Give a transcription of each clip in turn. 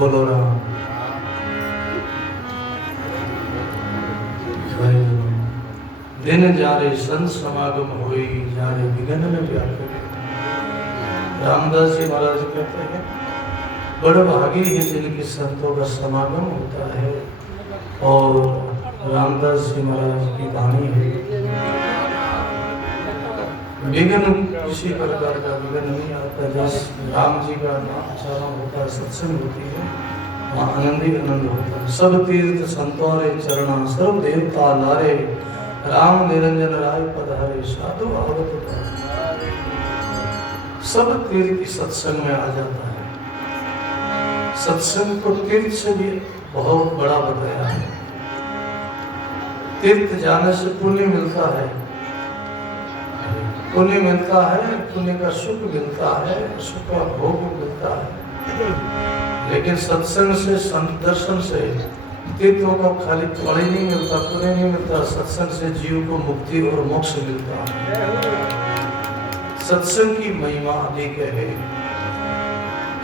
बोलो राम। दिन जारे संत समागम होई, जारे विघन में व्यापक। रामदास जी महाराज कहते हैं बड़े भागी है जिनकी संतों का समागम होता है। और रामदास जी महाराज की वाणी है, विघ्न किसी प्रकार का विघ्न नहीं आता। जैसे राम जी का नाम उच्चारण होता है, सत्संग होती है, वहाँ आनंद ही आनंद होता है। सब तीर्थ संतोरे चरणा, सर्व देवता लारे, राम निरंजन राय पधारे, साधु आवत। सब तीर्थ सत्संग में आ जाता है। सत्संग को तीर्थ से भी बहुत बड़ा बताया है। तीर्थ जाने से पुण्य मिलता है, पुण्य मिलता है, पुण्य का सुख मिलता है, सुख का भोग मिलता है। लेकिन सत्संग से, संत दर्शन से तीर्थों को खाली फल ही नहीं मिलता, पुण्य नहीं मिलता। सत्संग से जीव को मुक्ति और मोक्ष मिलता है। सत्संग की महिमा अधिक है।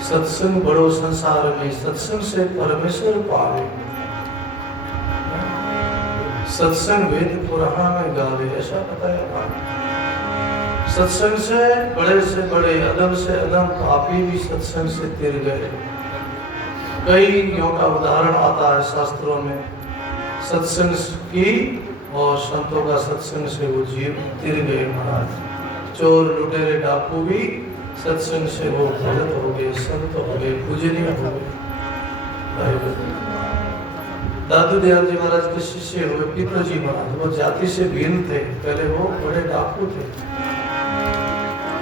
सत्संग बड़ो संसार में, सत्संग से परमेश्वर पावे। सत्संग वेद पुराण में गावे, ऐसा बताया। सत्संग से बड़े अदम से अदम पापी भी सत्संग से तिर गए। कई यों का उदाहरण आता है शास्त्रों में, सत्संग की और संतों का सत्संग से वो जीव तिर गए महाराज। चोर लुटेरे डाकू भी सत्संग से वो भगत हो गए, संत हो गए, पूजनीय हो गए। दादू दयाल जी महाराज के शिष्य हुए पिताजी महाराज, वो जाति से भिन्न थे, पहले वो बड़े डाकू थे।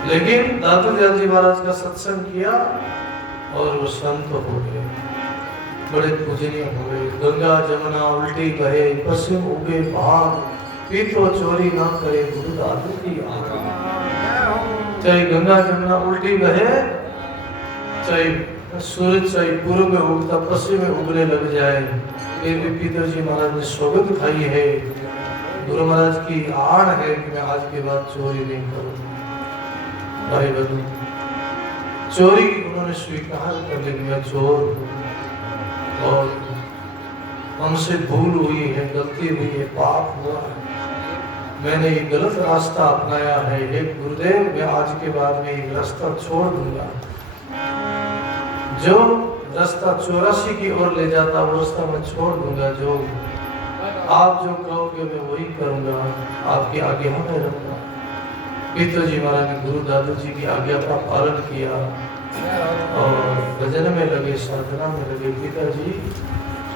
लेकिन दादू दयाल जी महाराज का सत्संग किया और वो संत हो गए, बड़े पूजनीय हो गए। गंगा जमुना उल्टी बहे, पश्चिम उगे भाग, पीतो चोरी ना करे, गुरु दादू की आज्ञा। चाहे गंगा जमुना उल्टी बहे, चाहे सूरज चाहे पूर्व में उगता पश्चिम में उगने लग जाए, फिर भी पिताजी महाराज ने सौगंध खाई है, गुरु महाराज की आड़ है कि मैं आज के बाद चोरी नहीं करूंगा। भाई बंधु, चोरी उन्होंने स्वीकार कर ली, मैं चोर हूं और हमसे भूल हुई है, गलती हुई है, पाप हुआ है, मैंने ये गलत रास्ता अपनाया है। हे गुरुदेव, मैं आज के बाद में ये रास्ता छोड़ दूंगा। जो रास्ता 84 की ओर ले जाता वो रास्ता मैं छोड़ दूंगा। जो आप जो कहोगे मैं वही करूंगा, आपकी आज्ञा में रहूंगा। पिताजी महाराज ने गुरु दादू जी की आज्ञा का पालन किया और भजन में लगे, साधना में लगे। पिताजी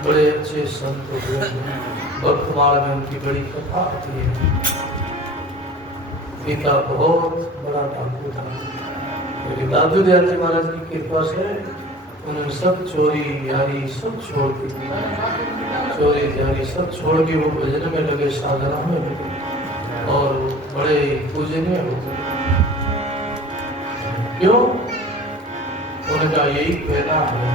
बड़े अच्छे संत हुए। भक्तमाल में उनकी बड़ी कथा आती है। पिता बहुत बड़ा डाकू था, लेकिन दादू दयाल जी महाराज की कृपा से उन्होंने सब चोरी यारी सब छोड़ दी। चोरी यारी सब छोड़ के वो भजन में लगे, साधना में लगे और बड़े पूजनीय हो गए। क्यों? उनका यही कहना है,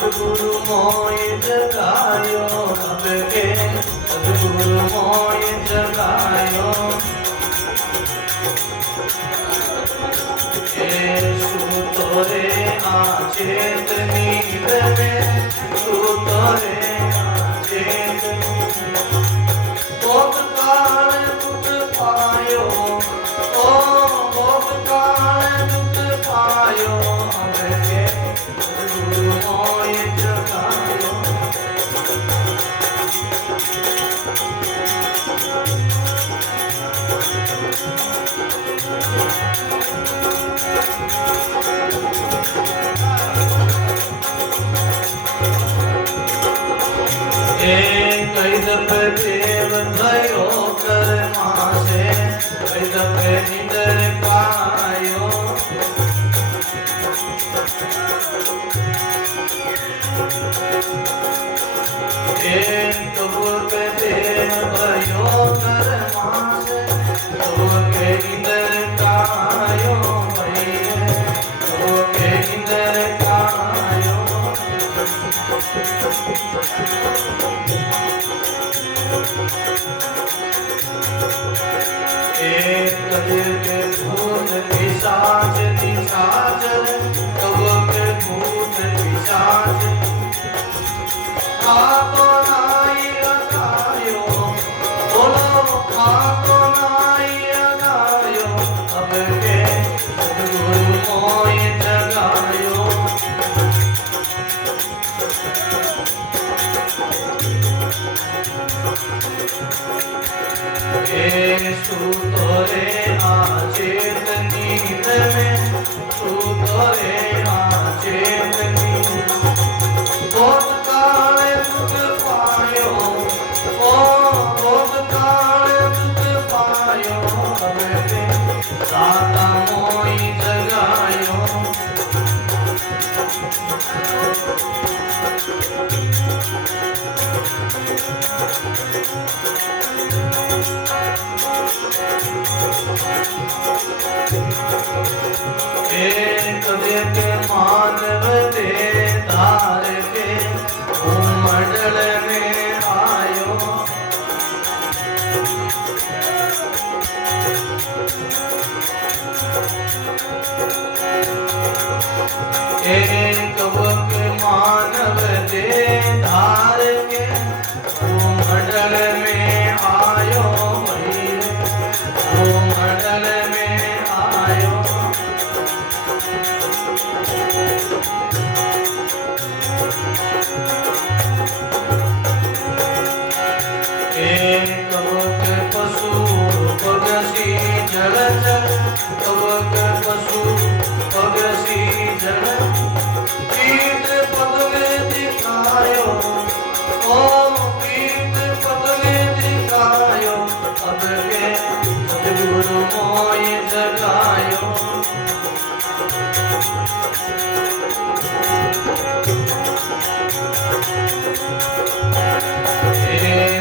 सद्गुरु मोय जगायो, सबके सद्गुरु मोय जगायो। सुतोरे आचेत नींद में, सुतोरे आचेत बहुत काल दुख पायो, ओ बहुत काल दुख पायो। हमके सद्गुरु मोय जगायो। एक कबीर के भूत पिशाच निशाचर, कब के भूत पिशाच आपो नाई अगायो, बोलो आपो नाई अगायो, अब के सतगुरु मोय जगायो। सूतो रे आचेत नींद में, सूतो रे आचेत नींद, बहुत काले दुख पायो, ओ बहुत काले दुख पायो, अब के दाता मोई जगायो। कबीर के मानव दे धार के मंडल में आयो, एक वक्त मानव दे धार के मंडल में आयो, मंडल में आयो। एक वक्त पशु पगसी जलचर, कवक पशु पगसी जल, कीट पद में दिखायो, ओ कीट पद में दिखायो, अब के सतगुरु मोय जगायो।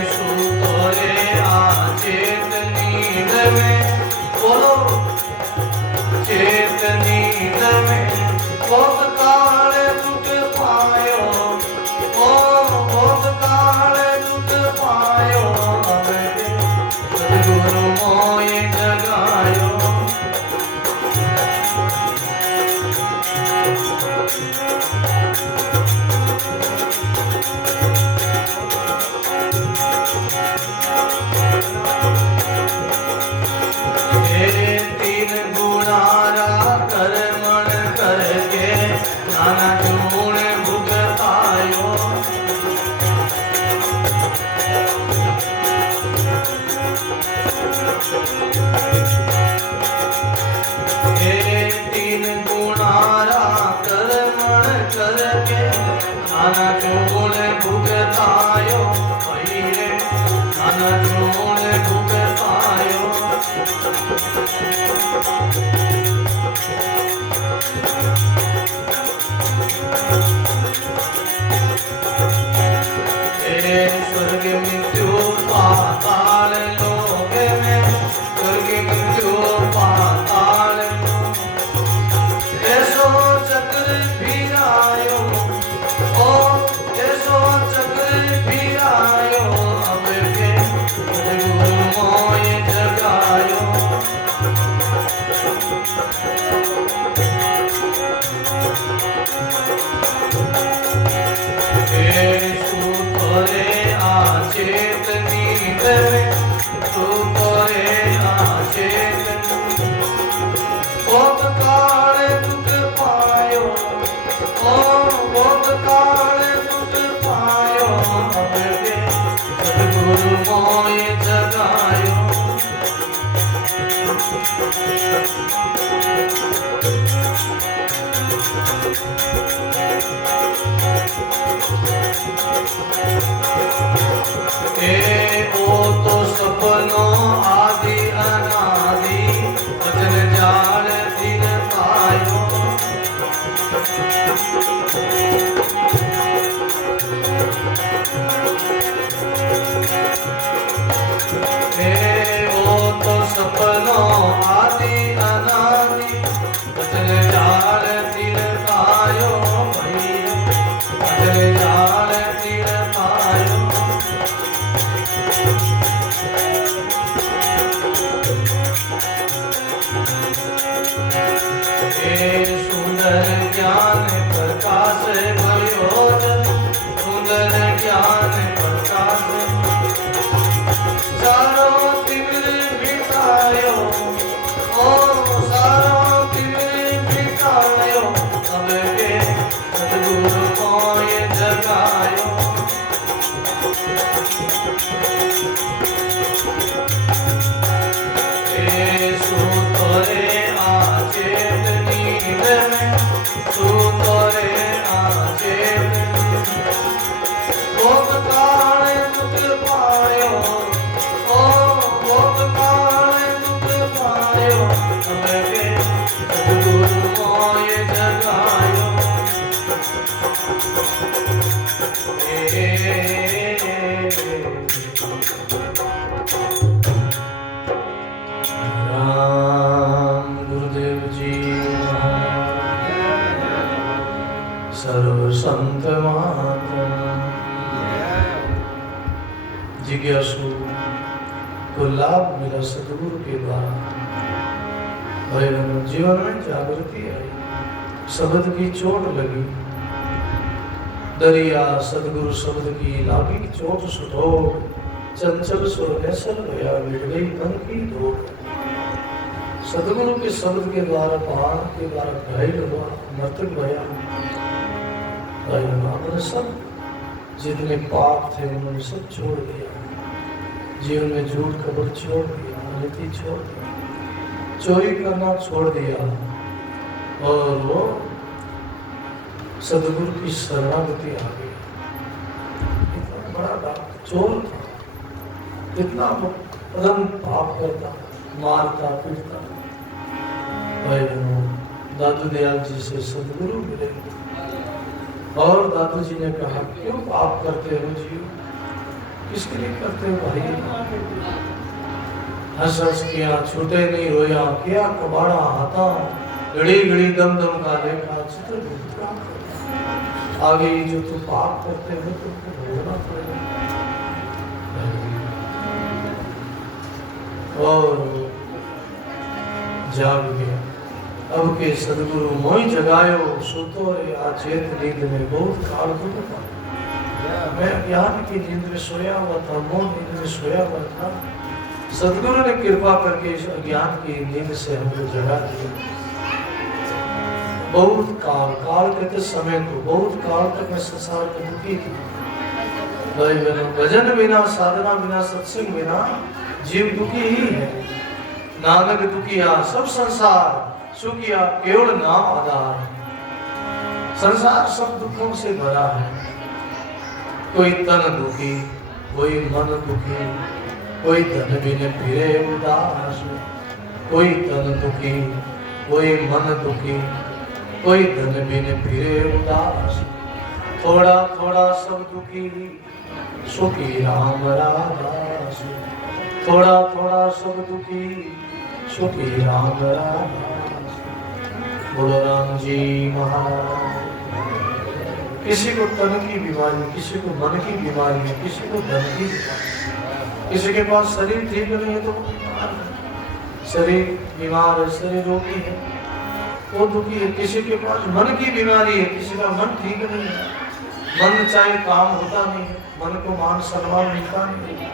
सूतो रे आचेत नींद में, बोलो चेत नींद में, बहुत काले दुख पायो, ओ बहुत काले दुख पायो, अब के सतगुरु मोय जगायो। तीन गुणारा कर्मण करके नाना गुण भुगतायो, तीन गुणारा कर्मण करके नाना गुण भुगतायो, नाना गुण भुगतायो। स्वर्ग मृत्यु पाताल लोक में, स्वर्ग मृत्यु पाताल, ऐसो चक्र फिरायो, ओ ऐसो चक्र फिरायो, अब के सतगुरु मोय जगायो। सूतो रे आचेत नींद में, सूतो रे आचेत नींद, बहुत काले दुख पायो, ओ बहुत काले दुख पायो, अब के सतगुरु मोय जगायो। ओ तो सपनो आदि अनादि, वचन जाल दिन पायो, ओ तो सपनो आदि अनादि, वचन जाल दिन पायो, वचन जाल दिन पायो। संत महात्मा जिज्ञासु को लाभ मिला सदगुरु के द्वारा। भाई बहनों, जीवन में जागृति आई, शब्द की चोट लगी, दरिया सदगुरु शब्द की लागी चोट सुधो, चंचल सुर ऐसल गया, मिट गई मन की दौड़। सदगुरु के शब्द के द्वारा, पहाड़ के द्वारा घायल हुआ, मृतक भया। उन्होंने सब जितने पाप थे उन्होंने सब छोड़ दिया, जीवन में झूठ कपट छोड़ दिया, नीति छोड़ दिया, चोरी करना छोड़ दिया और वो सदगुरु की शरणागति आ गई। इतना बड़ा चोर था, इतना पदम पाप करता, मारता पीटता। भाई बहनों, दादू दयाल जी से सदगुरु मिले और दादू जी ने कहा, क्यों पाप करते हो जीव, किसके लिए करते हो भाई? हंस हंस किया, छूटे नहीं रोया, किया कबाड़ा हाथा, घड़ी घड़ी दम दम का देखा, चित्र आगे जो तुम पाप करते हो तुमको भोगना पड़ेगा। और जाग गया। अब के सदगुरु मोहि जगायो, सुतो रे आचेत नींद में, बहुत काल था मैं ज्ञान की नींद में सोया हुआ था, मोह नींद में सोया हुआ था। सदगुरु ने कृपा करके इस अज्ञान की नींद से हमको जगा दिया। बहुत काल, काल कहते समय को, बहुत काल तक मैं संसार में दुखी थी। भाई बहनों, भजन बिना, साधना बिना, सत्संग बिना जीव दुखी ही है। नानक दुखिया सब संसार, सुखिया केवल नाम आधार। संसार सब दुखों से भरा है, कोई तन दुखी, कोई मन दुखी, कोई धन बिन फिरे उदास, कोई तन दुखी, कोई मन दुखी, कोई धन बिन फिरे उदास। थोड़ा थोड़ा सब दुखी, सुखी राम रास। थोड़ा थोड़ा सब दुखी, सुखी राम रास। बोलो राम जी महाराज। किसी को तन की बीमारी, किसी को मन की बीमारी है, किसी को धन की बीमारी, किसी के पास शरीर ठीक नहीं है तो वो बीमार है, शरीर बीमार है, शरीर रोगी है, वो दुखी है। किसी के पास मन की बीमारी है, किसी का मन ठीक नहीं है, मन चाहे काम होता नहीं है, मन को मान सम्मान मिलता नहीं है।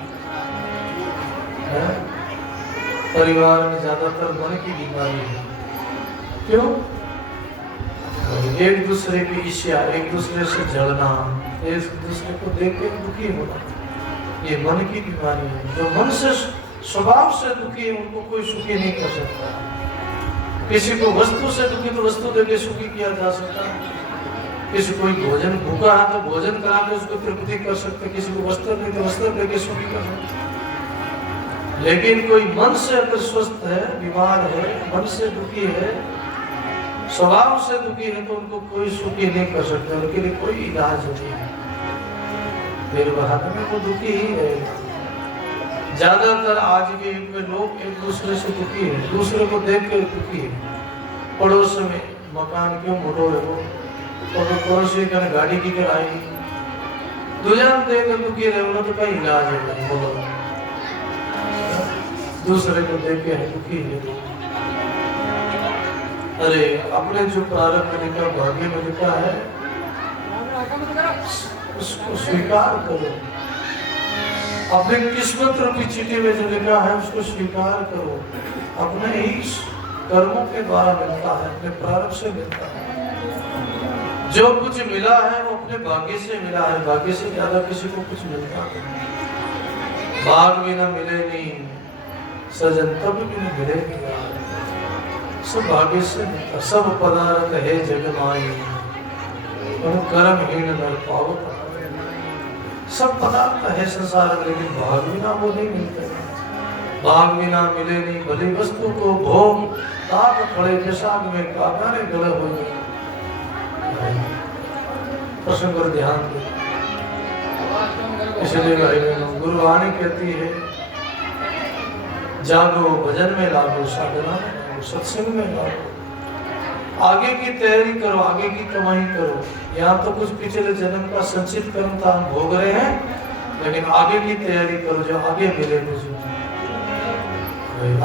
परिवार में ज्यादातर मन की बीमारी है। क्यों? एक दूसरे की ईर्ष्या, एक दूसरे से जलना, एक दूसरे को देख के दुखी होना, ये मन की बीमारी है। जो मन से स्वभाव से दुखी है उनको कोई सुखी नहीं कर सकता। किसी को वस्तु से दुखी तो वस्तु देके सुखी किया जा सकता है। किसी कोई भोजन भूखा है तो भोजन करा के उसको तृप्ति कर सकते, किसी को वस्त्र दे तो वस्त्र देके सुखी कर सकते। लेकिन कोई मन से अगर स्वस्थ है, बीमार है, मन से दुखी है, स्वभाव से दुखी है तो उनको कोई सुखी नहीं कर सकता, उनके लिए कोई इलाज नहीं है। फिर वहां में वो दुखी ही रहेगा। ज्यादातर आज के युग में लोग एक दूसरे से दुखी है, दूसरे को देख कर दुखी है। पड़ोस में मकान क्यों मोटो है वो, और पड़ोसी का गाड़ी की कराई, दूसरा देख कर दुखी रहे, उन्होंने तो कहीं इलाज है बोलो। दूसरे को देख के दुखी है। अरे अपने जो प्रारंभ में लिखा, भाग्य में लिखा है, उसको स्वीकार करो। अपने किस्मत रूपी चिट्ठी में जो लिखा है उसको स्वीकार करो। अपने ही कर्मों के द्वारा मिलता है, अपने प्रारंभ से मिलता है। जो कुछ मिला है वो अपने भाग्य से मिला है, भाग्य से ज्यादा किसी को कुछ मिलता नहीं। भाग भी ना मिले नहीं, सजन तब भी नहीं मिलेगी यार। सब भाग्य से सब पदार्थ है जग माई, कर्महीन नर पावो। सब पदार्थ है संसार में, लेकिन भाग बिना वो नहीं मिलते। भाग बिना मिले नहीं भली वस्तु को भोग, ताक पड़े पेशाब में काकारे गले हो जाए। प्रश्न पर ध्यान दे। इसलिए भाई बहनों, गुरुवाणी कहती है जागो भजन में लागो, साधना में लागो, सत्संग में लागो। आगे की तैयारी करो, आगे की कमाई करो। यहाँ तो कुछ पिछले जन्म का संचित कर्म था भोग रहे हैं, लेकिन आगे की तैयारी करो जो आगे मिले मुझे।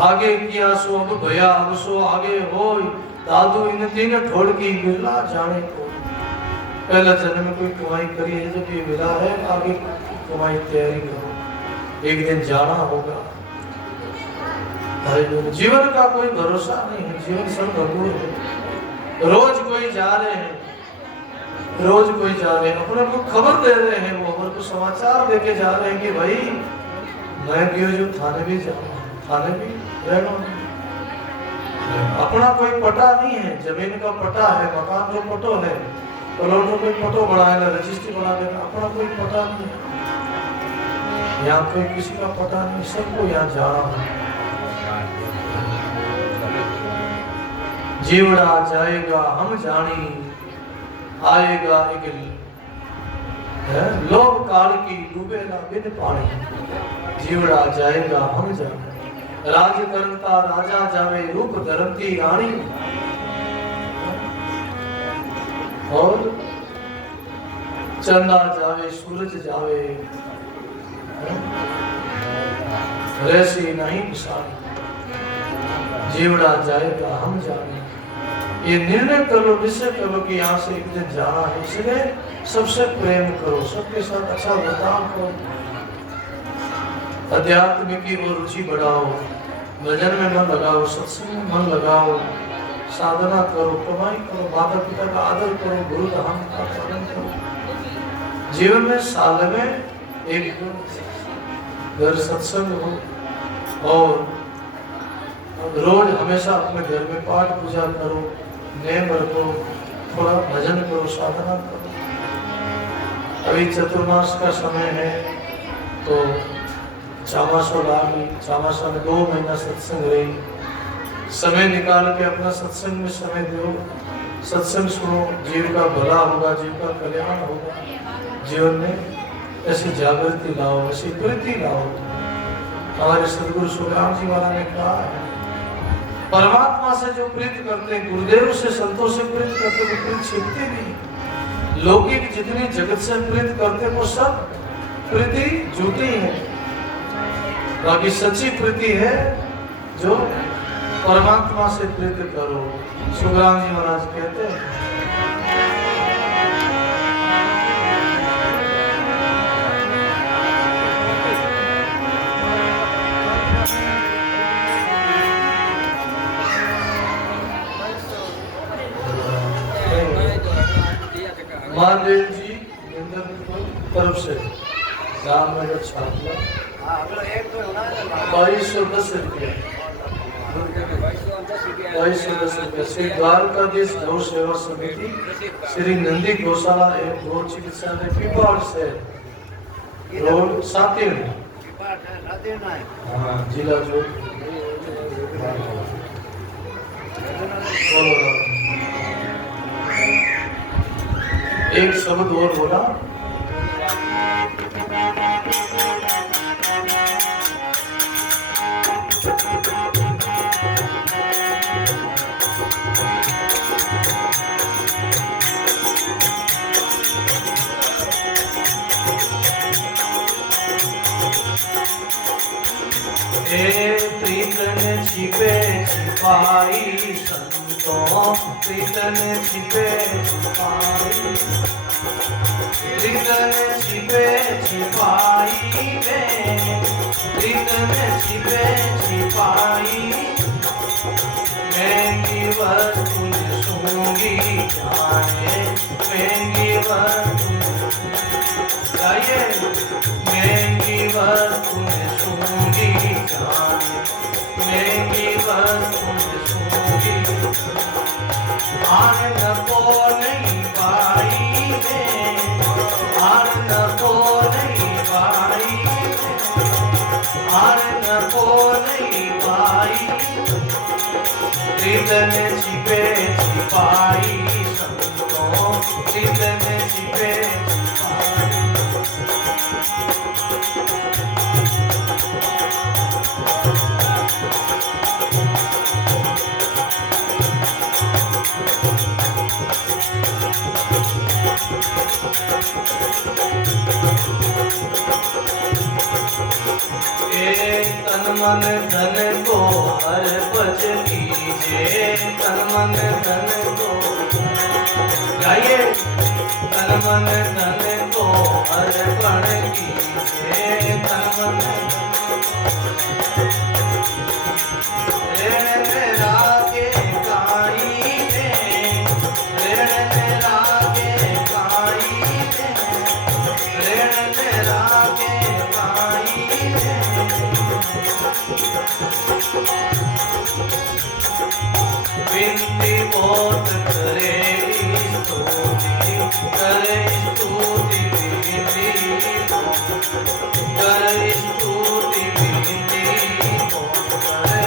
आगे किया सो अब भया, अब सो आगे हो। दादू इन तीन ठोड़ की मिला जाने को। पहला जन्म में कोई कमाई करी है, जब ये मिला है आगे कमाई तैयारी करो, एक दिन जाना होगा। जीवन का कोई भरोसा नहीं है, जीवन सब भंगुर है। रोज कोई जा रहे हैं, रोज कोई जा रहे हैं, अपने को खबर दे रहे हैं, वो अपने को समाचार देके जा रहे हैं कि भाई मैं भी जो थाने भी जाऊँ, थाने भी रहना। अपना कोई पता नहीं है, जमीन का पता है, मकान जो पटो है, प्लॉट कोई पटो बढ़ाएगा, रजिस्ट्री बना देगा, अपना कोई पता नहीं है। यहाँ कोई किसी का पता नहीं, सबको यहाँ जाना है। जीवड़ा जाएगा हम जानी, आएगा एक लोभ काल की डूबेगा बिन पानी। जीवड़ा जाएगा हम जानी, राज करता राजा जावे, रूप धरती रानी। और चंदा जावे सूरज जावे, रहसी नहीं पिसानी। जीवड़ा जाएगा हम जाने, ये निर्णय करो, निश्चय करो कि यहाँ से एक दिन जाना है। इसलिए सबसे प्रेम करो, सबके साथ अच्छा बर्ताव करो, अध्यात्म की ओर रुचि बढ़ाओ, भजन में मन लगाओ, सत्संग में मन लगाओ, साधना करो, कमाई करो, माता पिता का आदर करो, गुरु धाम का पालन करो। जीवन में साल में एक घर सत्संग हो, और रोज हमेशा अपने घर में पाठ पूजा करो, नेम रखो, थोड़ा भजन करो, साधना करो। अभी चतुर्मास का समय है, तो चामासा लागी, चामासा में 2 महीना सत्संग रही। समय निकाल के अपना सत्संग में समय दो, सत्संग सुनो, जीव का भला होगा, जीव का कल्याण होगा। जीवन में ऐसी जागृति लाओ, ऐसी प्रीति लाओ। हमारे सदगुरु सुखराम जी महाराज ने कहा है, परमात्मा से जो प्रीति करते हैं, गुरुदेव से संतों से प्रीति करते हैं, वो प्रीति छिपती नहीं। लौकिक जितनी जगत से प्रीति करते हैं, वो सब प्रीति झूठी है। बाकी सच्ची प्रीति है जो परमात्मा से प्रीति करो। सुखराम जी महाराज कहते हैं, महादेव जी तरफ से राम नगर छात्रा 2210 रुपया, 2210 रुपया। श्री द्वारकाधीश गौ सेवा समिति, श्री नंदी गौशाला एवं गौ चिकित्सालय पिपाड़ से रोड सातिर, जिला जो एक शब्द और बोला, प्रीतन छिपे छिपाई संतों, प्रीतन छिपे छिपाई, प्रीतन छिपे छिपाई में, प्रीतन छिपे छिपाई। महंगी वस्तु सूंगी जाने, महंगी वस्तु जाइए, महंगी वस्तु सूंगी जाने। छिपाई, हृदय में छिपे छिपाई संतों, हृदय में छिपे छिपाई। तन मन धन को अर्पण कीजिए, तन मन धन को गाइए, तन मन धन को अर्पण कीजिए, तन मन ऋण मेरा के काई में, ऋण मेरा के काई में, ऋण मेरा के काई में। बिनती बहुत करे स्तुति, करे स्तुति बिनती, करे स्तुति बिनती बहुत करे।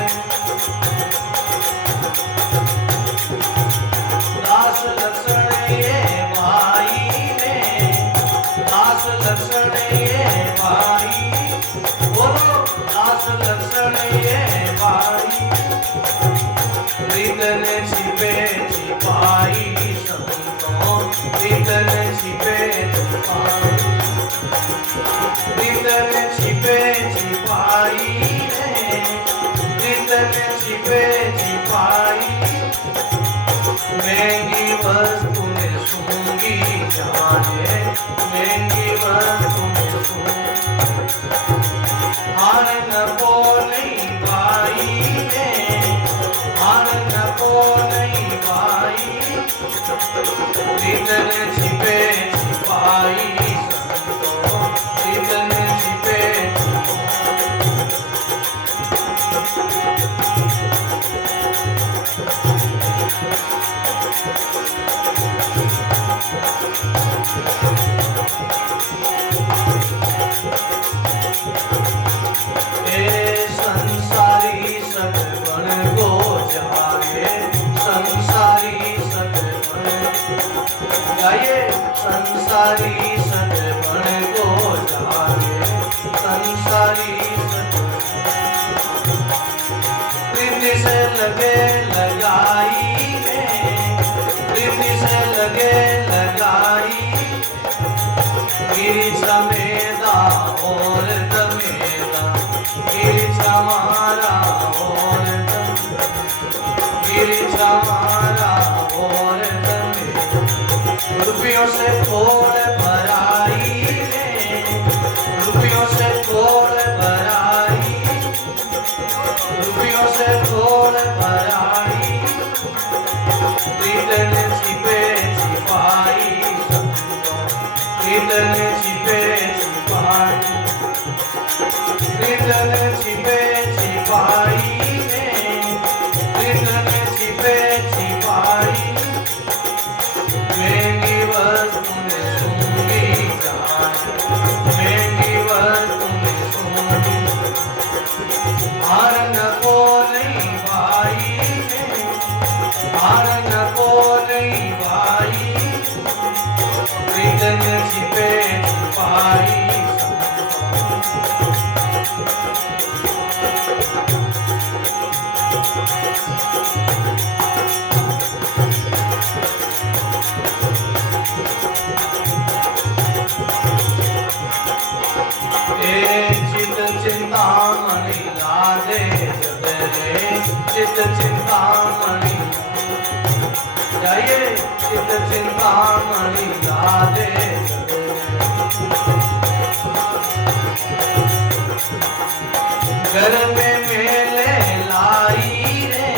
दास लक्षण ये भाई ने, दास लक्षण ये भाई, बोलो दास लक्षण ये भाई। हृदय में छिपे छिपाई संतों, हृदय में छिपे छिपाई, हृदय में छिपे छिपाई है, हृदय में छिपे छिपाई। महंगी वस्तु में सूंगी जाने, महंगी वस्तु में सूंगी, हार न को नहीं पाई में, हार न को नहीं पाई। हृदय में छिपे छिपाई संतों, हृदय में छिपे संसारी सदगुण को जागे, संसारी सदगुण गाइए, संसारी सदगुण को जागे, संसारी प्रीति से लगे लगाई में, प्रीति से लगे लगाई। गिरी समेदा और दमेदा, गिरी हमारा और गिरी हमारा और रुपयों से थोड़ भराई में, रुपयों से थोड़ भराई, रुपयों से थोड़ भराई। हृदय में छिपे छिपाई संतों, हृदय में छिपे छिपाई, हृदय में छिपे छिपाई में, हृदय में छिपे छिपाई। महंगी वस्तु में सूंगी जाने, महंगी वस्तु में सूंगी, हार न को नहीं भाई में, हार न को नहीं भाई। हृदय में छिपे छिपाई चित चिंतामणि लादे जगरे, चित चिंतामणि जाइए, चित चिंतामणि लादे घर में मेले लाई रे,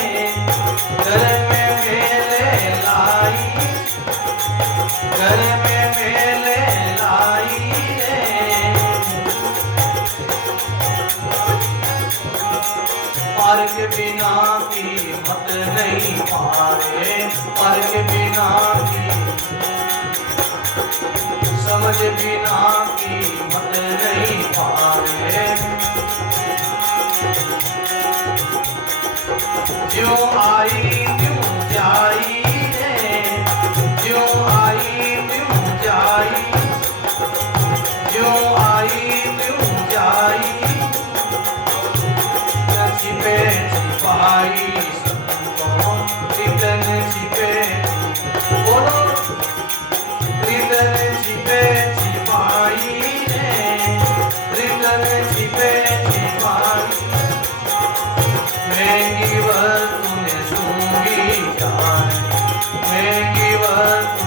घर में मेले लाई, घर में मेले लाई रे। पार के बिना कीमत नहीं पारे, पार के बिना की समझ बिना कीमत नहीं पारे। ज्यों आई त्यों जाई रे, ज्यों आई त्यों जाई, ज्यों आई त्यों जाई, छिपे छिपाई संतों प्रीतन छिपे, बोलो प्रीतन छिपे छिपाई रे, प्रीतन छिपे छिपाई, महंगी वस्तु ने सूंघी जाने, महंगी वस्तु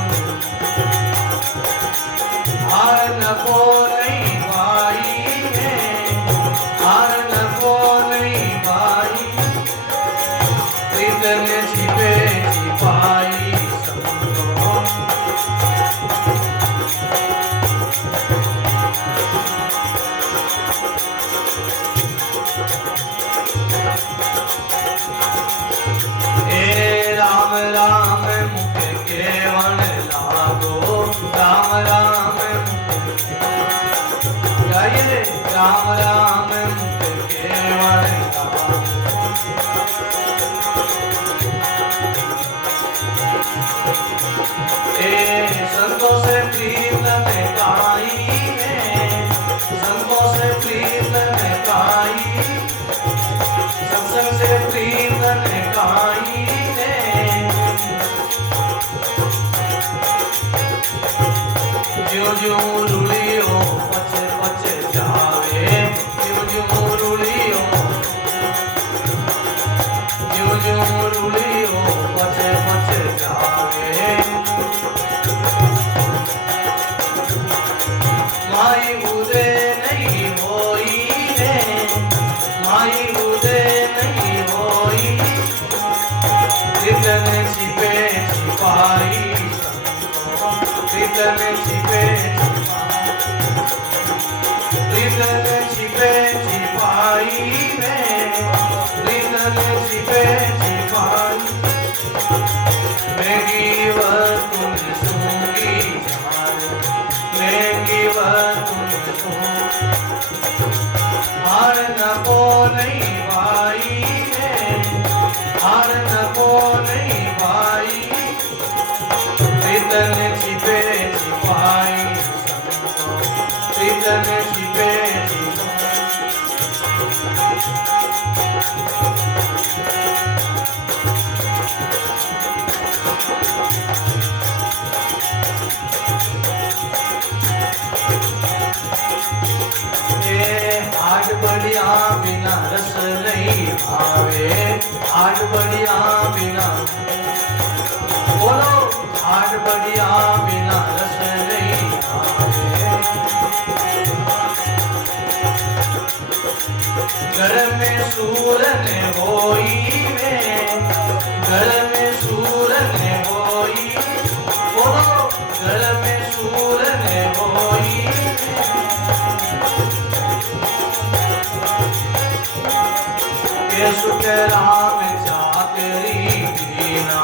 हार न को नहीं भाई है, हार न को नहीं भाई, प्रीतन छिपे छिपाई संतों, राम राम मुख केवल लागो, राम राम गाइए, राम राम मुख केवल लागो, संतों से प्रीतन गाई है, संतों से प्रीतन गाई, सत्संग से प्रीतन गाई रे, ज्यों ज्यों रुलियो पचे पचे जावे, ज्यों ज्यों रुलियो, ज्यों ज्यों रुलियो पचे पचे जावे, माई उदे नहीं होई रे, माई उदे नहीं होई, प्रीतन छिपे छिपाई संतों, प्रीतन छिपे प्रीतन छिपे छिपाई में, प्रीतन छिपे छिपाई, महंगी वस्तु ने सूंघी जाने, महंगी वस्तु ने सूंघी, हार न को नहीं भाई है, हार न को नहीं भाई, प्रीतन छिपे छिपाई संतों, प्रीतन छिपे छिपाई, हाड बढ़िया बिना रस नहीं आवे, हाड बढ़िया बिना, बोलो हाड बढ़िया बिना रस नहीं आवे, घर में सूर ने होई में, घर में सूर ने होई, बोलो घर में सूर ने होई, के सुख राम चाकरी दीना,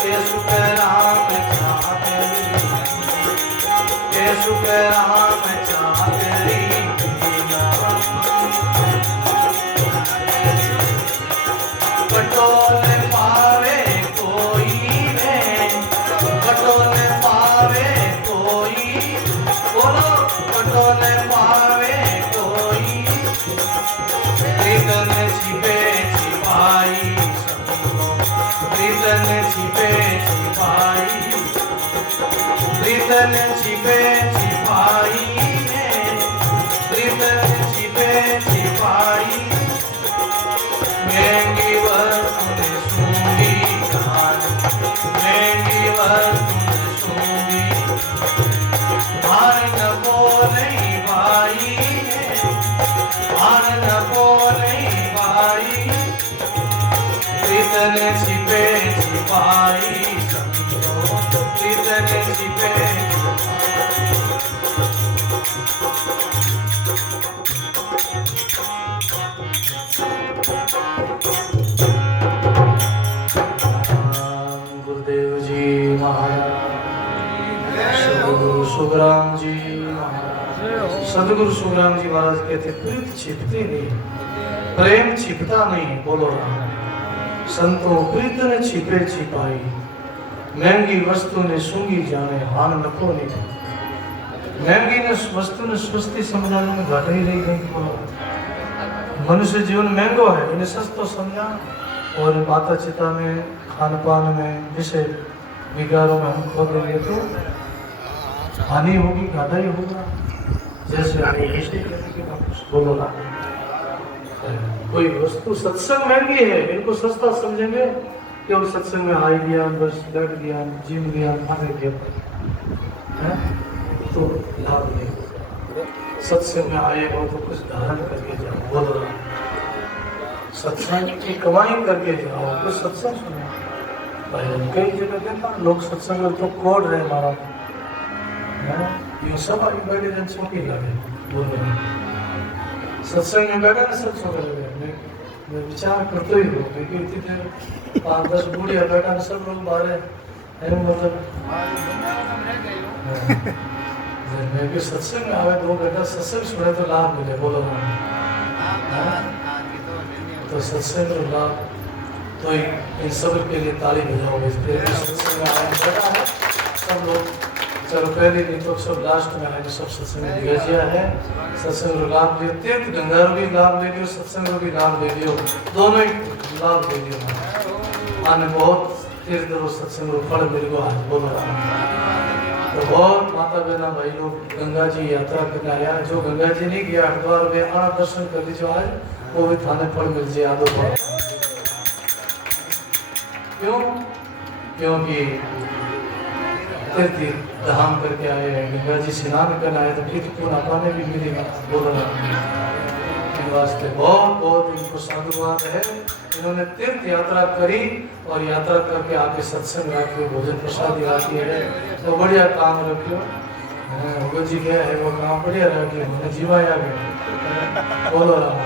के सुख राम चाकरी, के सुख राम चाकरी दीना, कटोल पावे कोई रे, कटोल पावे कोई, बोलो कटोल पावे कोई, प्रीतन छिपे छिपाई संतों, प्रीतन छिपे छिपाई, प्रीतन छिपे छिपाई है, प्रीतन छिपे छिपाई, महंगी वस्तु ने सूंघी जाने, महंगी वस्तु ने सूंघी, हार न को नहीं भाई है, हार न को नहीं भाई, प्रीतन छिपे छिपाई संतों, प्रीतन छिपे गुरुदेव जी महाराज, सदगुरु सुखराम जी महाराज, सदगुरु सुखराम जी महाराज कहते प्रीत छिपती नहीं, प्रेम छिपता नहीं, बोलो राम। संतो प्रीत ने छिपे छिपाई, महंगी वस्तु ने सूंघी जाने हान नको नहीं। महंगी ने वस्तु ने सस्ती समझाने में घट ही रही गई। मनुष्य जीवन महंगो है, इन्हें सस्तो समझा और माता चिता में खान पान में जिसे विकारों में हम खो देंगे तो हानि होगी, घाटा ही होगा। जैसे बोलो ना, कोई वस्तु सत्संग महंगी है, इनको सस्ता समझेंगे क्यों? सत्संग में हाई ज्ञान, बस ब्लड ज्ञान, जिम ज्ञान आने के तो लाभ नहीं होगा। सत्संग में आए हो तो कुछ धारण करके जाओ, बोलो ना, सत्संग की कमाई करके जाओ, कुछ सत्संग सुनो। भाई कई जगह देखा लोग सत्संग में तो कोड रहे हमारा, ये सब आई बैठे जन छोटी लगे, बोलो ना, सत्संग में बैठा ना सब छोटे लगे। मैं विचार करते ही हूँ क्योंकि इतने 5-10 बूढ़िया बैठा सब लोग बाहर है, मतलब मैं भी सत्संग में आवे 2 घंटा सत्संग सुने तो लाभ मिले, बोलो ना। तो सत्संग का लाभ तो इन सब के लिए ताली बजाओगे। सत्संग में आए बैठा है सब लोग, चलो पहले नहीं तो सब लास्ट में आए सब सत्संग में दिया है। सत्संग लाभ लियो, तीर्थ गंगा भी लाभ ले लियो, सत्संग भी लाभ ले लियो, दोनों ही लाभ ले लियो। आने बहुत तीर्थ और सत्संग फल मिल गया है, बोलो तो बहुत माता बहना भाई लोग गंगा जी यात्रा करने आया, जो गंगा जी नहीं गया हरिद्वार में आना दर्शन कर लीजिए आज, वो भी थाने फल मिल जाए आदो फल। क्यों? क्योंकि तीर्थ धाम करके आए हैं, गंगा जी स्नान करने आए तो फिर पुण्य पाने भी मिलेगा, बोलो ना। वास्ते बहुत बहुत इनको साधुवाद है, इन्होंने तीर्थ यात्रा करी और यात्रा करके आके सत्संग रखियो, भोजन प्रसादी आती है तो बढ़िया काम रखियो। वो जी क्या है वो काम बढ़िया रखियो, मैंने जीवाया गया, बोलो राम।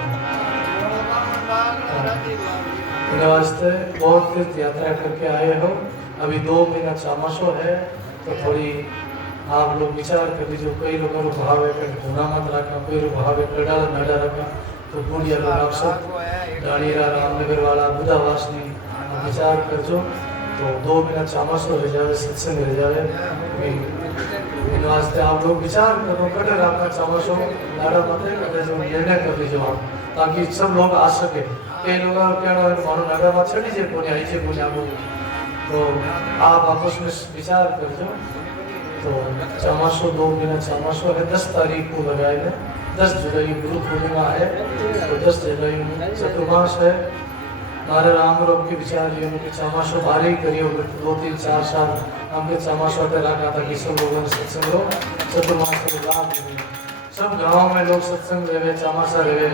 इन वास्ते बहुत तीर्थ यात्रा करके आए हो। अभी 2 महीना चामासो है तो थोड़ी आप लोग विचार कर लीजिए। कई लोगों को भाव है कि धोना मत रखा, कोई लोग भाव है कड़ा नडा रखा, तो बुढ़िया लोग आप सब डाणीरा रामनगर वाला बुधावासनी विचार कर जो तो 2 महीना चामासो रह जाए, सत्संग रह जाए। इन वास्ते आप लोग विचार करो, कटे रखा चामासो नाड़ा मत जो निर्णय कर लीजिए आप, ताकि सब लोग आ सके। कई लोग कहना है मानो नाड़ा मत छड़ी जे कोने आई जे कोने आप, तो आप आपस में विचार कर जो। तो चामासो 2 महीना चामासो है, 10 तारीख को लगाए हैं, 10 जुलाई गुरु पूर्णिमा है, तो 10 जुलाई चतुर्मास है। हमारे राम रोग के विचार लिए उनके चामासो बारे ही करिए, 2-3-4 साल हमके चामासो पे रखा था कि सब लोगों ने सत्संग लो, चतुर्मास को लाभ मिले। सब गाँव में लोग सत्संग रहे, चामासा रहे,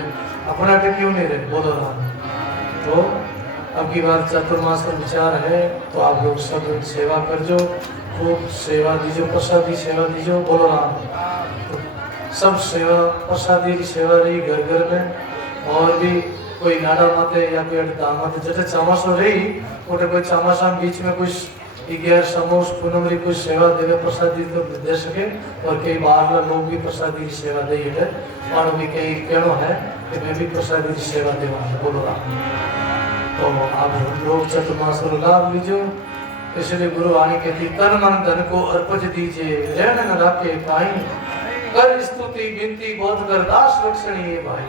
अपना के क्यों नहीं रहे, बोलो राम। तो अब की बार चतुर्मास का विचार है तो आप लोग सब सेवा कर जो, खूब सेवा दीजिए, प्रसादी सेवा दीजिए, बोलो राम। तो सब सेवा प्रसादी की सेवा रही घर घर में। और भी कोई नाड़ा माते या कोई दामाते जैसे चामासो रही उठे कोई चामासा बीच में कुछ 11 समोस पूनमरी कुछ सेवा देवे प्रसादी तो दे सके, और कई बाहर लोग भी प्रसादी की सेवा दे है, और भी कई कहना है कि मैं भी प्रसादी की सेवा देवा, बोलो राम। तो आप लोग चतुर्मास लाभ लीजिए। इसलिए गुरु वाणी कहती तन मन धन को अर्पज दीजिए, रहन न राखे काई, कर स्तुति विनती बहुत कर दास लक्षणी है भाई।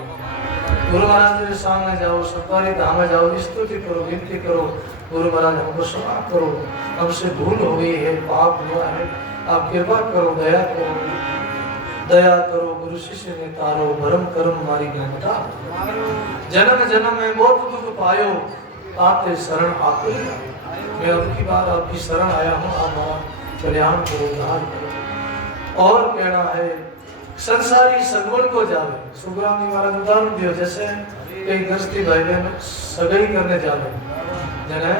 गुरु महाराज के सामने जाओ, सरकारी धाम में जाओ, स्तुति करो, विनती करो, गुरु महाराज हमको क्षमा करो, हमसे भूल हो गई है, पाप हुआ है, आप कृपा करो, दया करो, दया करो, गुरु शिष्य ने तारो, भरम कर्म मारी गमता, जन्म जन्म में बहुत दुख पायो, आपके शरण आपको। मैं अब की बार आपकी शरण आया हूँ, आप हमारा कल्याण करो, उद्धार करो। और कहना है संसारी सगवड़ को जावे, सुखराम जी महाराज उदाहरण दियो, जैसे कई गृहस्थी भाई बहन सगाई करने जावे, जने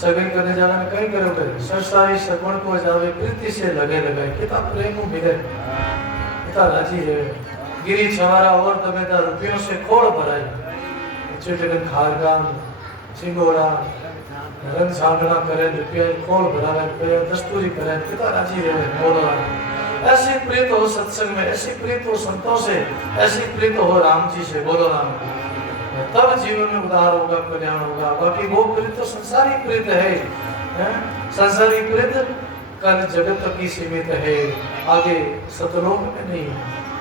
सगाई करने जावे कहीं करोगे, संसारी सगवड़ को जावे, प्रीति से लगे लगाए, कितना प्रेम मिले, कितना राजी है। गिरी छवारा और तबेदा रुपयों से खोड़ भराई, चिटकन खारगान सिंगोड़ा रंग साधना करे, रुपया खोड़ भरावे, दस्तूरी करे, कितना राजी रहे, बोलो। ऐसी प्रीत हो सत्संग में, ऐसी प्रीत हो संतों से, ऐसी प्रीत हो राम जी से, बोलो राम। तब जीवन में उद्धार होगा, कल्याण होगा। बाकी वो प्रीत तो संसारी प्रीत है, संसारी प्रीत कल जगत की सीमित है, आगे सतलोक में नहीं।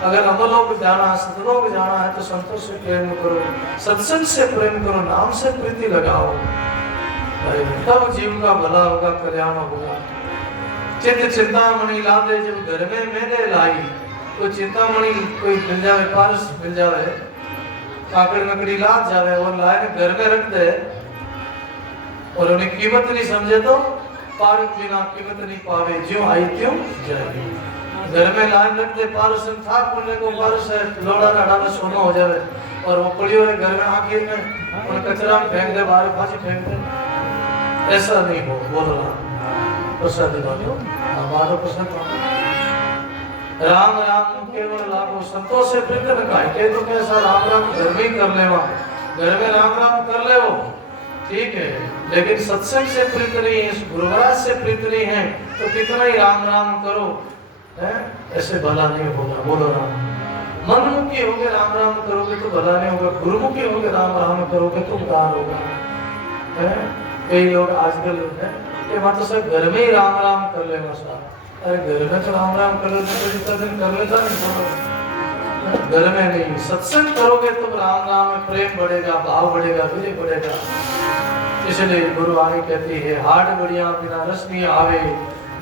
अगर अमलोक जाना, सतलोक जाना है तो संतों से प्रेम करो, सत्संग से प्रेम करो, नाम से प्रीति लगाओ, तब जीवन का भला होगा, कल्याण होगा। चिंत चिंतामणि लादे जब घर में मैंने लाई, कोई चिंतामणि कोई मिल जावे, पारस मिल जावे, काकड़ मकड़ी लाद जावे और लाए घर में रख दे और उन्हें कीमत नहीं समझे तो पारस बिना कीमत नहीं पावे, ज्यों आई त्यों जाएगी। घर में लाइन रख दे, पारस था बोलने को पारस है, लोड़ा राडा में सोना हो जावे और वो पड़ी हुई घर में आके में और कचरा में फेंक दे, बाहर फांसी फेंक दे, ऐसा नहीं हो। बोल रहा प्रसाद बाबू हमारा प्रसाद राम राम केवल लाभो, संतों से प्रीत न खाए। के तो कैसा राम राम घर में कर ले, घर में राम राम कर ले वो ठीक है, लेकिन सत्संग से प्रीत नहीं है, गुरुवार से प्रीत नहीं है तो कितना ही राम राम करो है, ऐसे भला नहीं होगा। बोलो राम। मनमुखी होके राम राम करोगे तो भला नहीं होगा, गुरुमुखी होके राम राम करोगे तो उद्धार होगा। कई लोग आजकल है कि मतलब सब घर में ही राम राम कर लेना साहब, अरे घर में तो राम राम कर लेते तो जितना दिन कर लेता नहीं, घर में नहीं। सत्संग करोगे तो राम राम में प्रेम बढ़ेगा, भाव बढ़ेगा, विजय बढ़ेगा। इसलिए गुरु आगे कहती है, हाट बढ़िया बिना रस नहीं आवे,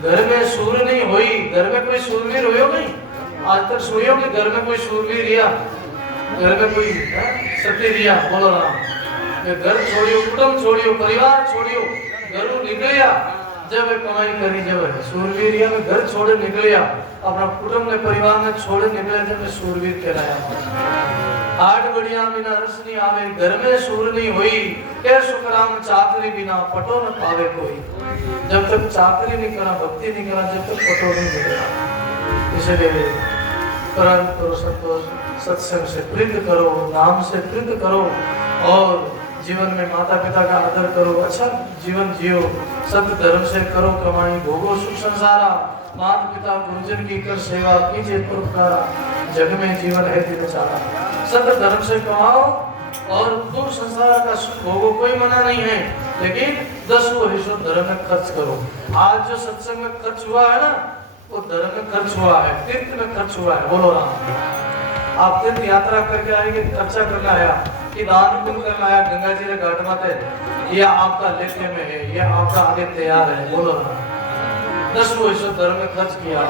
घर में सूर नहीं हुई। घर में कोई सूरवीर हुयो नहीं, आज तक सुनियो कि घर में कोई सूरवीर रिया, घर में कोई सत्य रिया। बोलो राम। घर छोड़ियो, कुटुंब छोड़ियो, परिवार छोड़ियो, घरों निकलिया जब कमाई करी, जब सूरवीर रिया में घर छोड़े निकलिया, अपना कुटुंब ने परिवार ने छोड़े निकले जब सूरवीर कहलाया। हाट बढ़िया बिना रस नहीं आवे, घर में सूर नहीं हुई, के सुखराम चाकरी बिना पटो न पावे कोई। जब तक चाकरी नहीं करा, भक्ति नहीं करा, जब तक पटो नहीं मिलेगा। इसलिए कर्म करो, सत्संग से प्रीत करो, नाम से प्रीत करो और जीवन में माता पिता का आदर करो, अच्छा जीवन जियो, सत्य धर्म से करो कमाई, भोगो सुख संसारा, माता पिता गुरुजन की कर सेवा कीजिए परोपकारा, जग में जीवन है दिन चारा। सत्य धर्म से कमाओ और दुख संसार का सुख भोगो, कोई मना नहीं है, लेकिन 10वां हिस्सा धर्म में खर्च करो। आज जो सत्संग में खर्च हुआ है ना, वो धर्म में खर्च हुआ है, तीर्थ में खर्च हुआ है। बोलो राम। आप तीर्थ यात्रा करके आएंगे, खर्चा करना आया कि दान पुण्य करना आया गंगा जी ने घाट माते, ये आपका लेखे में है, ये आपका आगे तैयार है। बोलो राम। 10वां हिस्सा धर्म में खर्च किया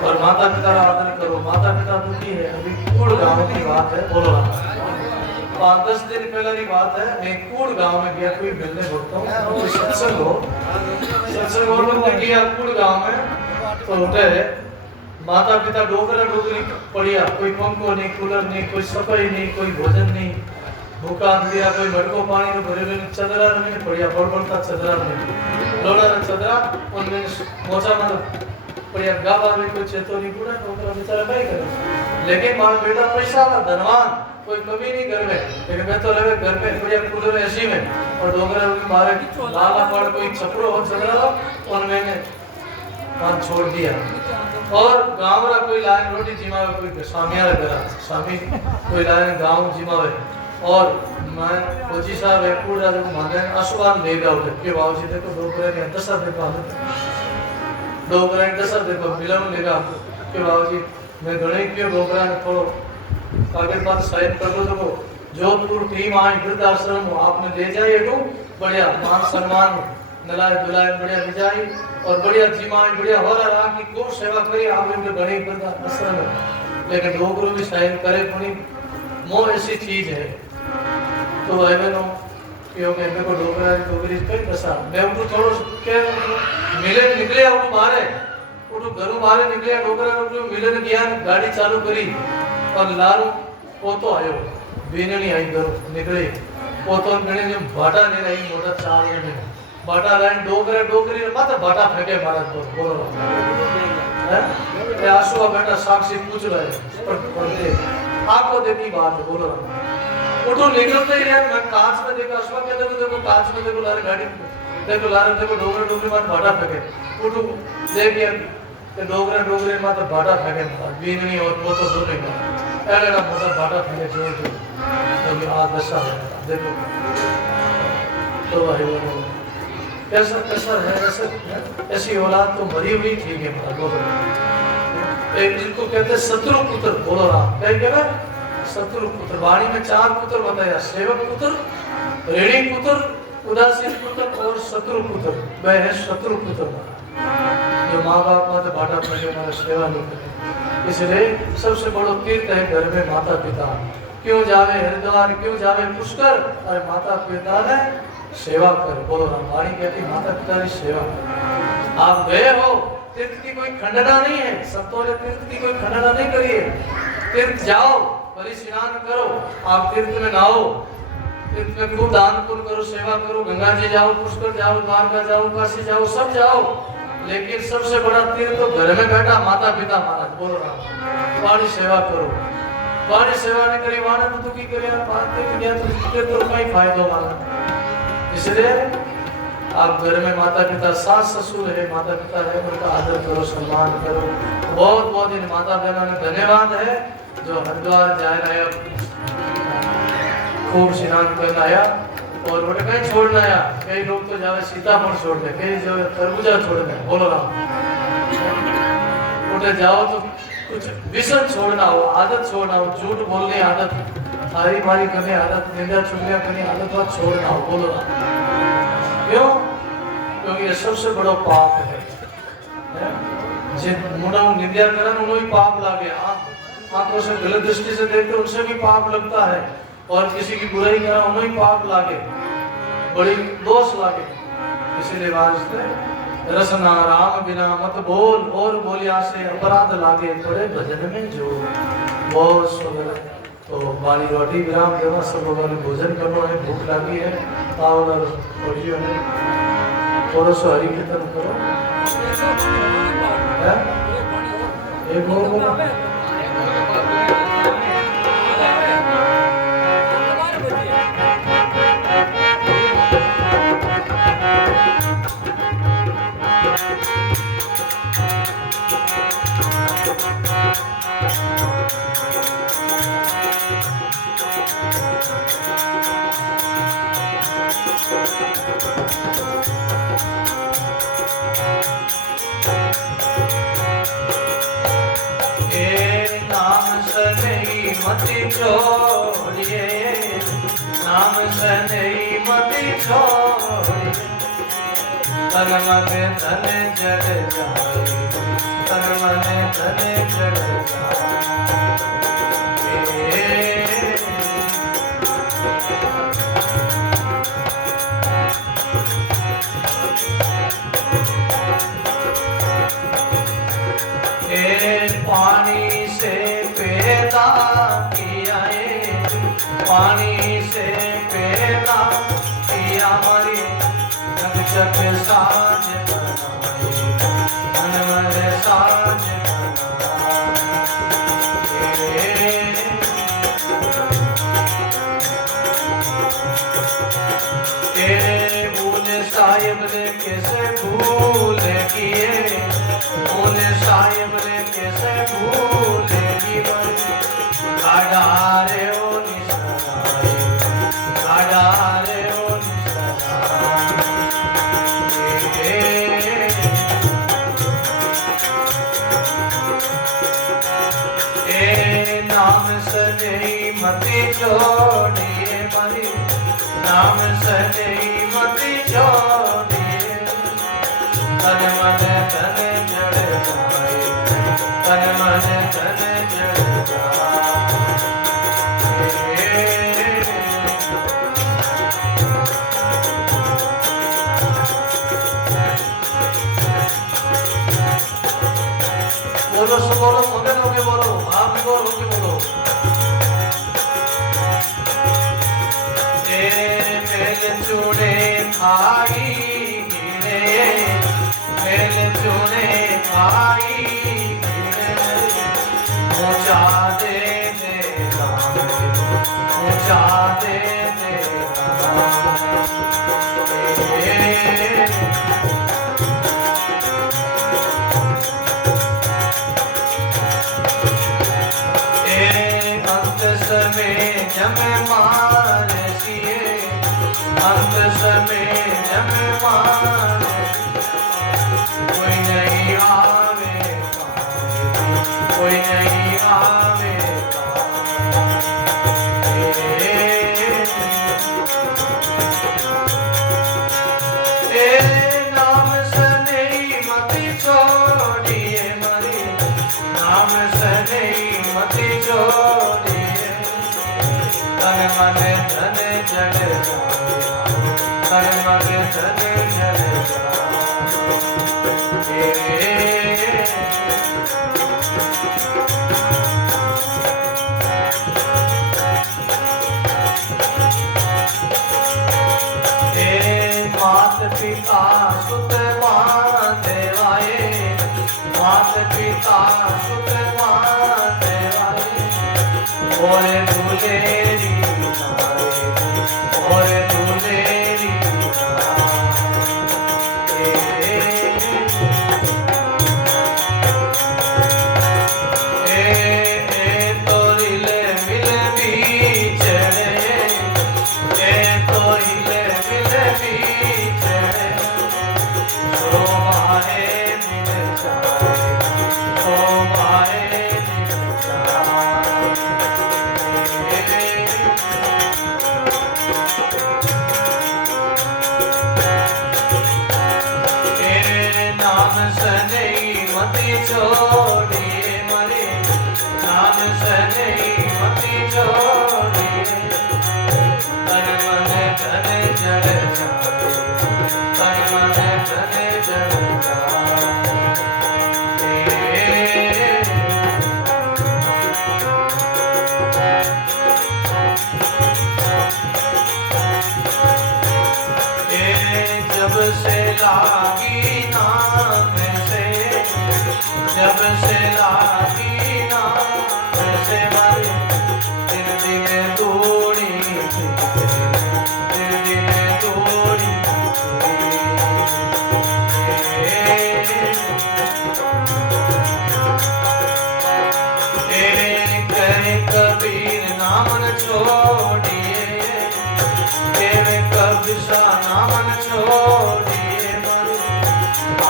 और माता पिता का आदर करो। माता पिता दुखी है, अभी कूड़ गांव की बात है। बोलो राम। 5-10 दिन पहले की बात है, मैं कूड़ गांव में गया, कोई मिलने भक्तों कोई सत्संग हो गया कूड़ गांव में, तो उठे माता पिता डोगरा डोगरी पड़िया, कोई पंखो नहीं, कूलर नहीं, कोई सफाई नहीं, कोई भोजन नहीं, भूखा दिया, कोई मटको पानी तो भरे नहीं, चदरा नहीं पड़िया, बड़बड़ता चदरा नहीं, लोड़ा चदरा उनमें मोचा मतलब पड़िया, गावा में कोई चेतोनी पूरा डोगरा बेचारा नहीं करे। लेकिन मां बेटा पैसा वाला धनवान, कोई कमी नहीं घर में, लेकिन मैं तो लगे घर में बढ़िया कूलर ऐसी में और डोगरा में मारे लाला पड़ कोई छपड़ो हो चदरा और मैंने मान छोड़ दिया। और गांव रा कोई लाइन रोटी जिमावे, कोई स्वामियारा करा स्वामी कोई लाइन गांव जिमावे और मैं फौजी साहब है पूरा जब माने आसमान लेगा उठे के बाबूजी देखो डोगरा ने 10 देखो डोगरा ने 10 देखो फिल्म लेगा के बाबूजी मैं गणे के डोगरा ने थोड़ो आगे बात शायद कर दो। देखो जोधपुर टीम आई वृद्ध आश्रम आपने ले जाइए तो बढ़िया मान सम्मान नलाय दुलाय बढ़िया विजाई और बढ़िया जीवाई बढ़िया हो रहा की को सेवा करी आपने बड़ी बंदा असर में, लेकिन डोगरो भी शायद करे पुनी मोह ऐसी चीज है। तो भाई बहनों क्योंकि मेरे को डोगरा डोगरी कई दशा मैं उनको थोड़ा के मिले निकले उनको मारे उनको घरों मारे निकले डोगरा उनको मिले ने किया गाड़ी चालू करी और लारू पोतो आयो बीने नहीं आई घरों निकले पोतो गणे ने भाटा नहीं रही मोटा चाल में बाटा लाइन डोगरे डोगरी ने मात्र बाटा फेंके महाराज को बोलो है ये आशुआ बेटा साक्षी पूछ रहे पर आपको देखी बात है। बोलो उठो निकलते ही यार मैं कांच में देखा आशुआ के देखो कांच में देखो लारे गाड़ी देखो लारे देखो डोगरे डोगरी मात्र बाटा फेंके उठो देख यार ते डोगरे डोगरी मात्र बाटा फेंके बीन नहीं और वो तो दूर नहीं एड़ा मोटा बाटा थे जो तो ये दशा है देखो तो भाई वो कैसा कैसा है ऐसी औलाद तो मरी हुई ठीक है एक जिनको कहते हैं शत्रु पुत्र बोलो राम कहेंगे ना शत्रु पुत्र वाणी में 4 पुत्र बताया सेवक पुत्र ऋणी पुत्र उदासीन पुत्र और शत्रु पुत्र वह है शत्रु पुत्र जो माँ बाप माते बाटा पड़े हमारा सेवा नहीं करे इसलिए सबसे बड़ो तीर्थ है घर में माता पिता क्यों जावे हरिद्वार क्यों जावे पुष्कर अरे माता पिता ने सेवा कर बोलो राम वाणी कहती माता पिता की सेवा कर आप गए हो तीर्थ की कोई खंडना नहीं है संतों ने तीर्थ की कोई खंडना नहीं करी है तीर्थ जाओ परिस्नान करो आप तीर्थ में नहाओ तीर्थ में खूब दान पुण्य करो सेवा करो गंगा जी जाओ पुष्कर जाओ द्वारका जाओ काशी जाओ सब जाओ लेकिन सबसे बड़ा तीर्थ तो घर में बैठा माता पिता महाराज बोलो राम वाणी सेवा करो वाणी सेवा नहीं करी वाणी तो दुखी करे तो कहीं फायदो माना इसलिए आप घर में माता पिता सास ससुर है माता पिता है उनका आदर करो सम्मान करो बहुत बहुत इन माता बहनों ने धन्यवाद है जो हरिद्वार जा रहे खूब स्नान करना आया और वो कहीं छोड़ना आया कई लोग तो जावे सीताफल छोड़ दे कई जो तरबूजा छोड़ दे बोलो राम उठे जाओ तो कुछ विषम छोड़ना हो आदत छोड़ना हो झूठ बोलने आदत थारी मारी करने आदत निंदा चुगलियां करने आदत बात छोड़ना हो बोलो राम क्यों क्योंकि ये सबसे बड़ा पाप है जिन मुना निंदा करन उन्हें भी पाप लागे आंखों से गलत दृष्टि से देखते उनसे भी पाप लगता है और किसी की बुराई करा उन्हें भी पाप लागे बड़ी दोष लागे इसीलिए वास्ते रसना राम बिना मत बोल और बोलिया से अपराध लागे पड़े भजन में जो बहुत सुंदर तो बाली रोटी विराम देवा सब लोगों ने भोजन करना है भूख लगी है पावल और रोटियों ने थोड़ा सा हरि कीर्तन करो एक और मति छोड़िए नाम सनई मति छोड़िए तन मन धन जड़ जाए तन मन धन जड़ जाए पानी से पैदा किया पानी से पैदा किया मरी चक साज बनाए मन साज तेरे भूल साहिब ने कैसे भूल किए भूल साहिब ने कैसे भूल की गाड़ारे ओ निसराए गाड़ारे ओ निसराए ए नाम सजई मति छोड़िए मरी नाम सजई मति छोड़िए तन मन धन जड़ जाए तन मन धन जड़ जाए बोलो सब बोलो मगन होके बोलो आप भी बोलो होके बोलो तेरे मेल चूड़े खाई मेल चूड़े खाई ऊंचा दे ऊंचा दे अंत समय जन माने कोई नहीं आवे कोई नहीं आवे नाम सने मति छोड़िए मरे नाम सने मति छोड़िए तन मन धन जग तन मन धन जग मात पिता सुत बांधे आए मात पिता सुत बांधे आए और दुलेरी और दुलेरी तोरिले मिल बीचड़े तोरिले मिल बीचड़े शोभाए मिल जाए शोभाए मिल जाए नाम सने मति छोड़िए मरे नाम सने मति छोड़िए तन मन धन जड़ जाए तन मन धन जड़ जाए जब से लागी नाम से जब से लागी नाम से मरे दिन दिन दूरी दिन दिन दूरी करे कबीर नाम न छोड़िए कबिसा नाम न छोड़िए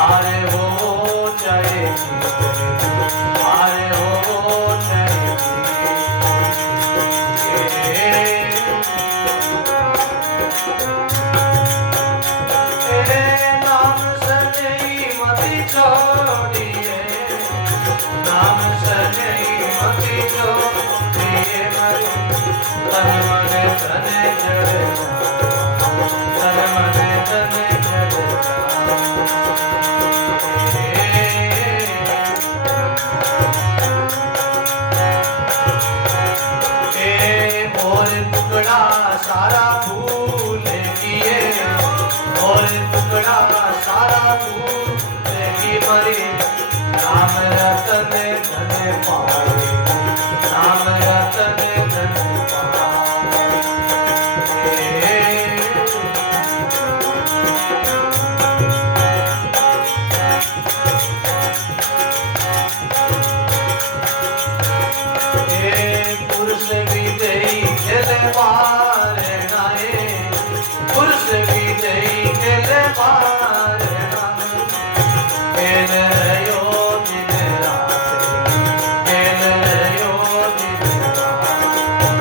आरे हो चाहे आरे हो चाहे नाम सने मति छोड़िए नाम सने मति छोड़िए तन मन धन जड़ तन मन धन और टुकड़ा सारा भूल किए और टुकड़ा सारा भूल की मरे नाम रतन धन पाए नाम रतन धन पाए पुरुष विजयी खेलवार नाये पुरुष विजयी खेलवार खेल रयो दिन रात खेल रयो दिन रात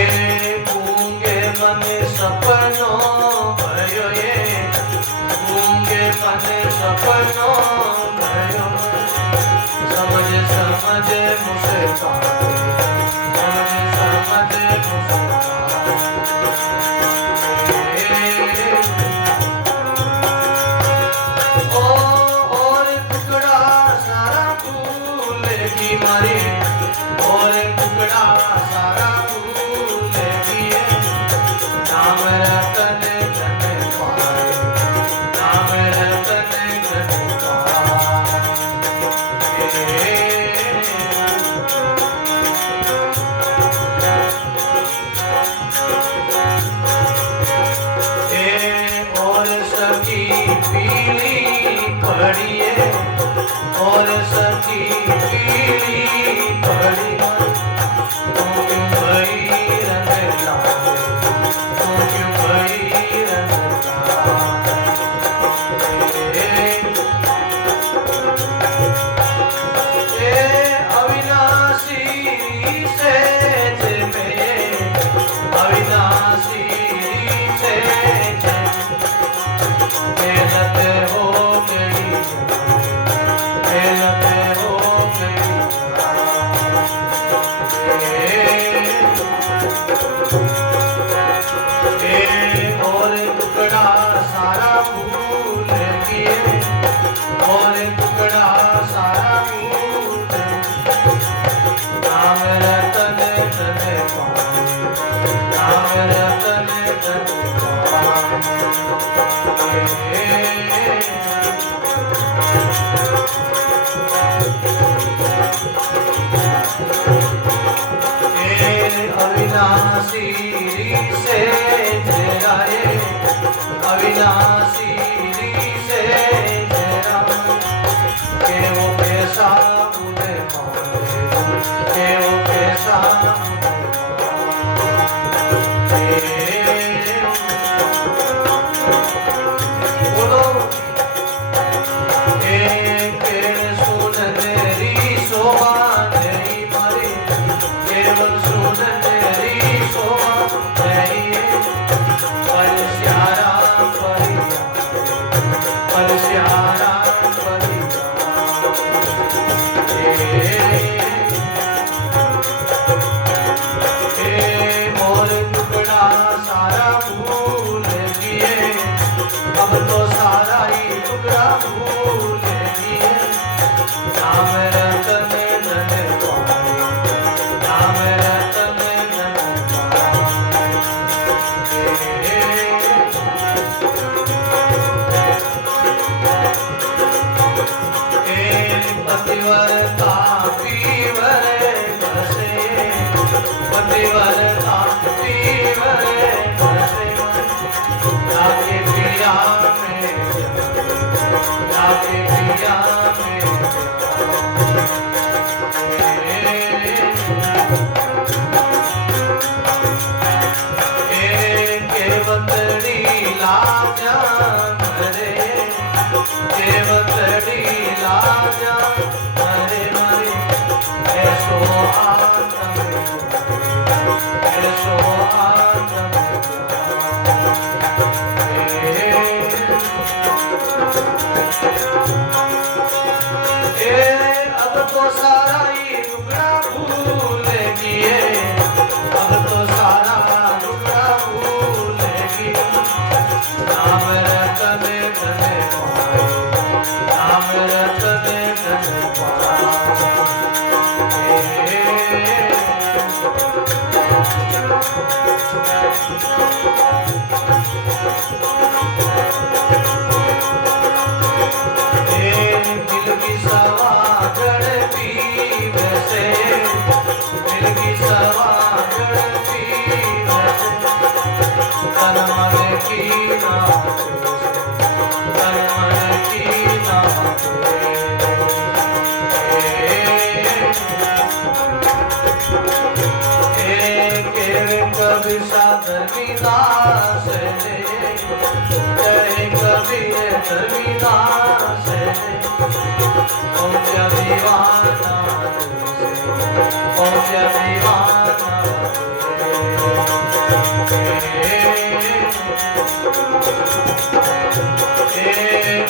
गूंगे मन सपनों भयो गूंगे मन सपनों भयो समझ समझ मुस्कान समझ समझ मुस्कान और टुकड़ा सारा फूल की मरे और टुकड़ा सारा फूल की नाम रतन धन पाए नाम रतन धन पाए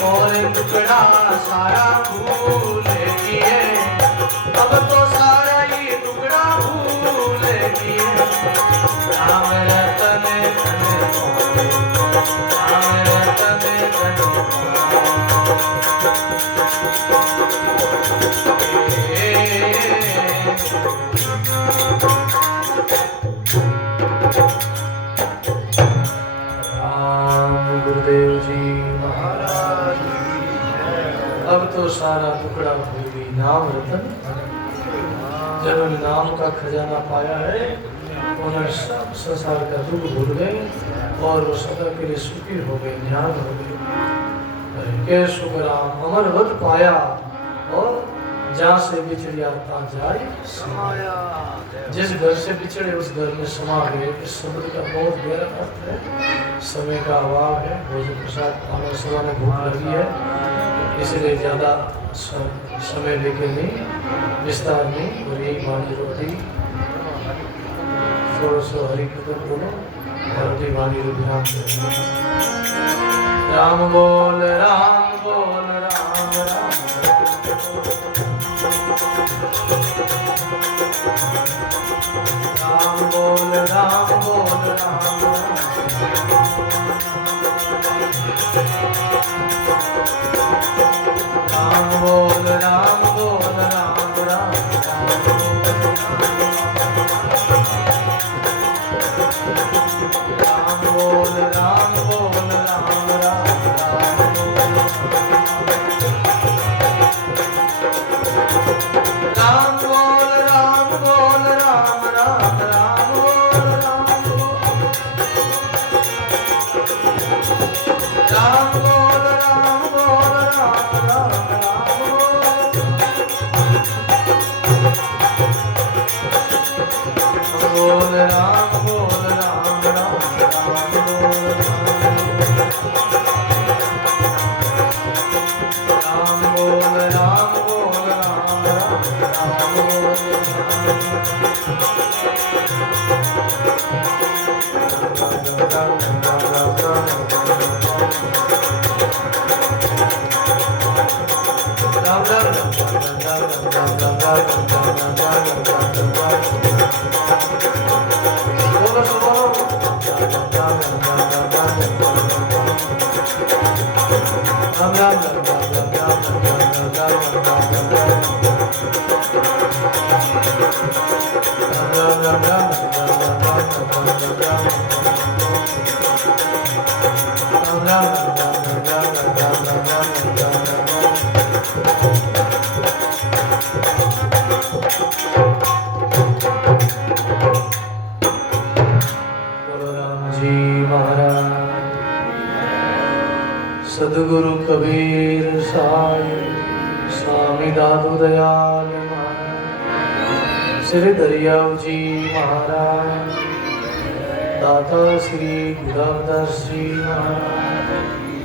और टुकड़ा सारा भूल किए, अब तो सारा ही टुकड़ा भूल किए। राम रतन धन पाए, राम रतन धन राम गुरुदेव जी महाराज। अब तो सारा टुकड़ा भूल गई, नाम रतन। जब नाम का खजाना पाया है उन्हें सब संसार का दुख भूल गए और वो सदा के लिए सुखी हो गए, ध्यान हो गए। के सुख राम अमर वध पाया और जहाँ से बिछड़िया ता जाए समाया। जिस घर से बिछड़े उस घर में समा गए। इस शब्द का बहुत गहरा अर्थ है। समय का अभाव है, भोजन प्रसाद पाने सभा में भूख लगी है, इसलिए ज़्यादा समय लेके नहीं, विस्तार नहीं। और यही वाणी रोटी थोड़ा सा हरि कीर्तन बोलो, रोटी वाणी रोटी ध्यान से। राम बोल राम बोल राम राम, राम बोल राम बोल राम राम बोल राम बोल राम राम, राम बोल राम बोल राम राम, राम बोल राम बोल राम राम, राम बोल राम बोल राम बोल राम राम, बोल राम बोल राम राम, राम बोल राम बोल राम बोल राम राम, राम सदगुरु कबीर साई स्वामी दादू दयाल महाराज, श्री दरियाव जी महाराज, दाता श्री गुलाबदास जी महाराज,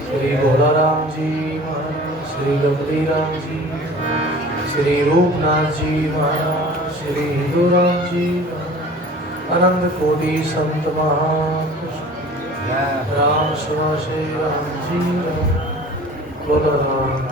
श्री भोलाराम जी महाराज, श्री गंभीराम जी, श्री रूपनाथ जी महाराज, श्री हिंदू राम जी अनंत कोटि संत महापुरुष राम सभा से राम जी राम बोलो राम।